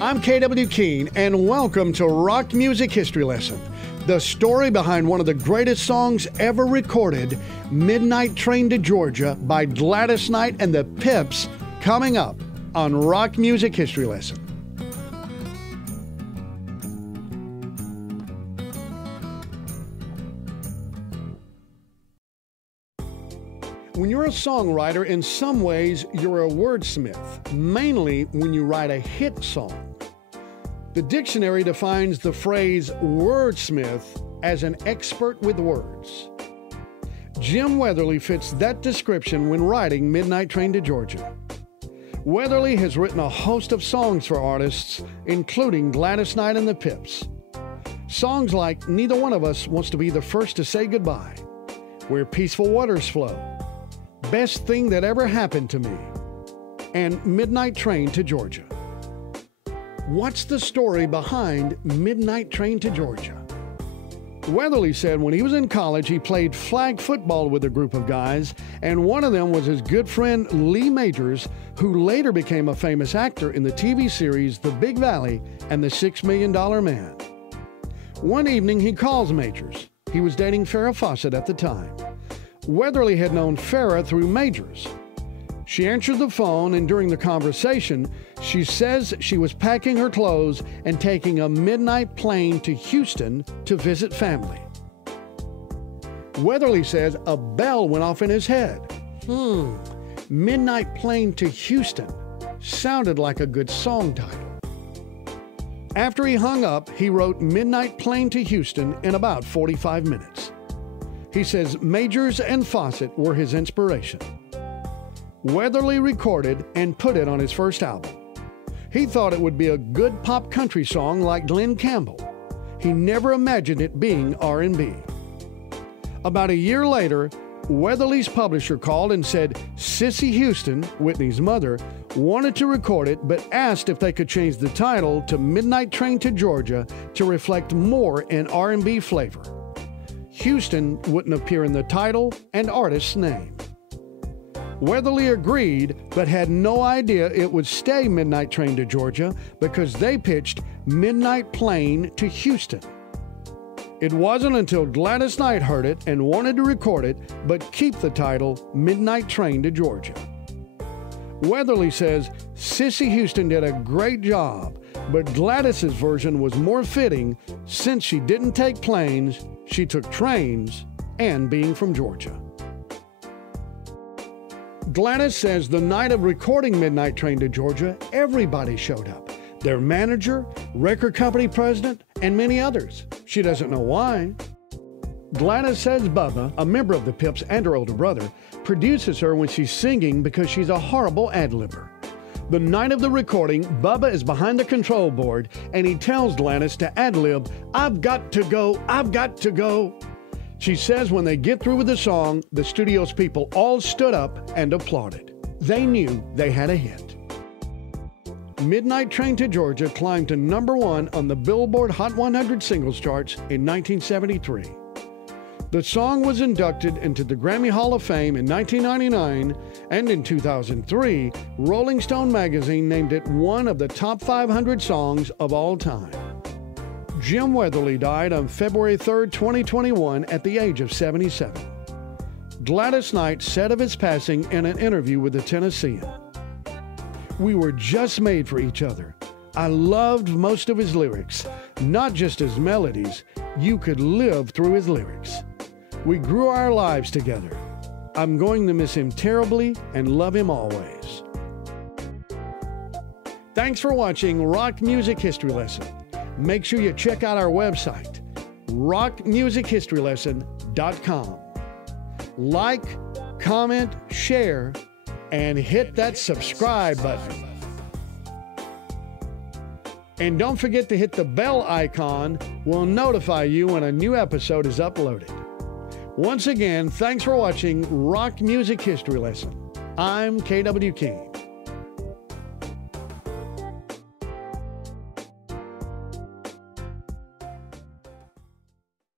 I'm K.W. Keene, and welcome to Rock Music History Lesson, the story behind one of the greatest songs ever recorded, Midnight Train to Georgia by Gladys Knight and the Pips, coming up on Rock Music History Lesson. When you're a songwriter, in some ways, you're a wordsmith, mainly when you write a hit song. The dictionary defines the phrase wordsmith as an expert with words. Jim Weatherly fits that description when writing Midnight Train to Georgia. Weatherly has written a host of songs for artists, including Gladys Knight and the Pips. Songs like Neither One of Us Wants to Be the First to Say Goodbye, Where Peaceful Waters Flow, Best Thing That Ever Happened to Me, and Midnight Train to Georgia. What's the story behind Midnight Train to Georgia? Weatherly said when he was in college, he played flag football with a group of guys, and one of them was his good friend Lee Majors, who later became a famous actor in the TV series The Big Valley and the $6 Million Man. One evening, he calls Majors. He was dating Farrah Fawcett at the time. Weatherly had known Farrah through Majors. She answered the phone, and during the conversation, she says she was packing her clothes and taking a midnight plane to Houston to visit family. Weatherly says a bell went off in his head. Midnight Plane to Houston sounded like a good song title. After he hung up, he wrote Midnight Plane to Houston in about 45 minutes. He says Majors and Fawcett were his inspiration. Weatherly recorded and put it on his first album. He thought it would be a good pop country song like Glen Campbell. He never imagined it being R&B. About a year later, Weatherly's publisher called and said Cissy Houston, Whitney's mother, wanted to record it but asked if they could change the title to Midnight Train to Georgia to reflect more an R&B flavor. Houston wouldn't appear in the title and artist's name. Weatherly agreed, but had no idea it would stay Midnight Train to Georgia because they pitched Midnight Plane to Houston. It wasn't until Gladys Knight heard it and wanted to record it, but keep the title Midnight Train to Georgia. Weatherly says Cissy Houston did a great job, but Gladys's version was more fitting since she didn't take planes, she took trains, and being from Georgia. Gladys says the night of recording Midnight Train to Georgia, everybody showed up. Their manager, record company president, and many others. She doesn't know why. Gladys says Bubba, a member of the Pips and her older brother, produces her when she's singing because she's a horrible ad-libber. The night of the recording, Bubba is behind the control board, and he tells Gladys to ad-lib, "I've got to go, I've got to go." She says when they get through with the song, the studio's people all stood up and applauded. They knew they had a hit. Midnight Train to Georgia climbed to #1 on the Billboard Hot 100 singles charts in 1973. The song was inducted into the Grammy Hall of Fame in 1999, and in 2003, Rolling Stone magazine named it one of the top 500 songs of all time. Jim Weatherly died on February 3, 2021 at the age of 77. Gladys Knight said of his passing in an interview with the Tennessean, "We were just made for each other. I loved most of his lyrics, not just his melodies. You could live through his lyrics. We grew our lives together. I'm going to miss him terribly and love him always." Thanks for watching Rock Music History Lesson. Make sure you check out our website, rockmusichistoryLesson.com. Like, comment, share, and hit that subscribe button. And don't forget to hit the bell icon. We'll notify you when a new episode is uploaded. Once again, thanks for watching Rock Music History Lesson. I'm K.W. Keene.